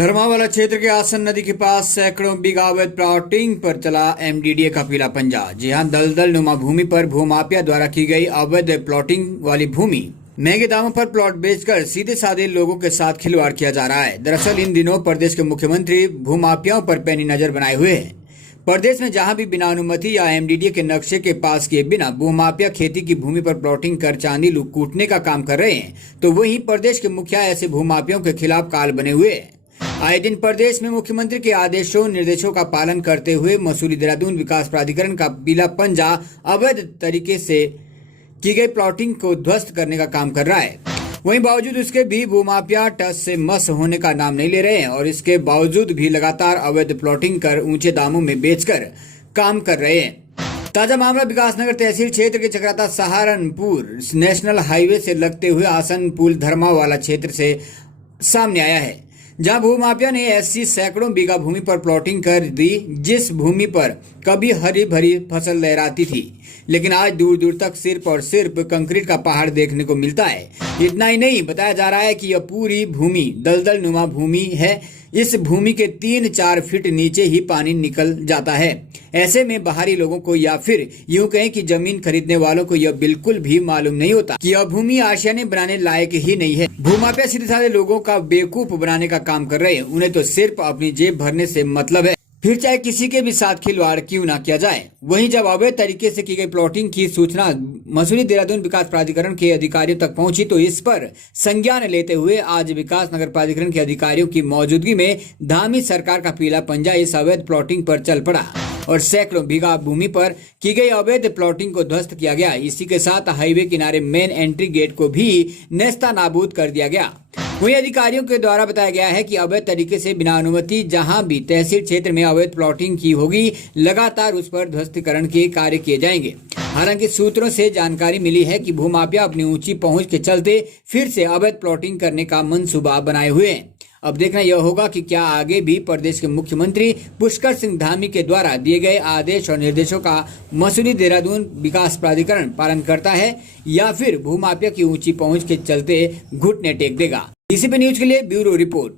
धर्मावाला क्षेत्र के आसन नदी के पास सैकड़ों बीघा अवैध प्लॉटिंग पर चला एमडीडीए का पीला पंजा। जी हां, दलदल नुमा भूमि पर भूमाफिया द्वारा की गई अवैध प्लॉटिंग वाली भूमि महंगे दामों पर प्लॉट बेचकर सीधे साधे लोगों के साथ खिलवाड़ किया जा रहा है। दरअसल इन दिनों प्रदेश के मुख्यमंत्री भूमाफियाओं पर पैनी नजर बनाए हुए हैं। प्रदेश में जहां भी बिना अनुमति या एमडीडीए के नक्शे के पास किए बिना भूमाफिया खेती की भूमि पर प्लॉटिंग कर चांदी लूटने का काम कर रहे हैं, तो वहीं प्रदेश के मुखिया ऐसे भूमाफियाओं के खिलाफ काल बने हुए हैं। आए दिन प्रदेश में मुख्यमंत्री के आदेशों निर्देशों का पालन करते हुए मसूरी देहरादून विकास प्राधिकरण का पीला पंजा अवैध तरीके से की गई प्लॉटिंग को ध्वस्त करने का काम कर रहा है। वहीं बावजूद उसके भी भूमाफिया टस से मस होने का नाम नहीं ले रहे हैं और इसके बावजूद भी लगातार अवैध प्लॉटिंग कर ऊंचे दामों में बेचकर काम कर रहे हैं। ताजा मामला विकासनगर तहसील क्षेत्र के चक्राता सहारनपुर नेशनल हाईवे से लगते हुए आसन पुल धर्मावाला क्षेत्र से सामने आया है, जहां भूमाफिया ने ऐसी सैकड़ों बीघा भूमि पर प्लॉटिंग कर दी, जिस भूमि पर कभी हरी भरी फसल लहराती थी, लेकिन आज दूर दूर तक सिर्फ और सिर्फ कंक्रीट का पहाड़ देखने को मिलता है। इतना ही नहीं, बताया जा रहा है कि यह पूरी भूमि दलदल नुमा भूमि है। इस भूमि के 3-4 फीट नीचे ही पानी निकल जाता है। ऐसे में बाहरी लोगों को या फिर यूं कहें कि जमीन खरीदने वालों को यह बिल्कुल भी मालूम नहीं होता कि यह भूमि आशियाने बनाने लायक ही नहीं है। भूमाफिया सीधे साधे लोगों का बेवकूफ बनाने का काम कर रहे हैं। उन्हें तो सिर्फ अपनी जेब भरने से मतलब है, फिर चाहे किसी के भी साथ खिलवाड़ क्यों ना किया जाए। वहीं जब अवैध तरीके से की गई प्लॉटिंग की सूचना मसूरी देहरादून विकास प्राधिकरण के अधिकारियों तक पहुंची, तो इस पर संज्ञान लेते हुए आज विकास नगर प्राधिकरण के अधिकारियों की मौजूदगी में धामी सरकार का पीला पंजा इस अवैध प्लॉटिंग पर चल पड़ा और सैकड़ों बीघा भूमि पर की गई अवैध प्लॉटिंग को ध्वस्त किया गया। इसी के साथ हाईवे किनारे मेन एंट्री गेट को भी नेस्ता नाबूद कर दिया गया। वहीं अधिकारियों के द्वारा बताया गया है कि अवैध तरीके से बिना अनुमति जहां भी तहसील क्षेत्र में अवैध प्लॉटिंग की होगी, लगातार उस पर ध्वस्तीकरण के कार्य किए जाएंगे। हालांकि सूत्रों से जानकारी मिली है कि भूमाफिया अपनी ऊंची पहुंच के चलते फिर से अवैध प्लॉटिंग करने का मंसूबा बनाए हुए हैं। अब देखना यह होगा कि क्या आगे भी प्रदेश के मुख्यमंत्री पुष्कर सिंह धामी के द्वारा दिए गए आदेश और निर्देशों का मसूरी देहरादून विकास प्राधिकरण पालन करता है या फिर भूमाफिया की ऊंची पहुंच के चलते घुटने टेक देगा। डीसीपी न्यूज के लिए ब्यूरो रिपोर्ट।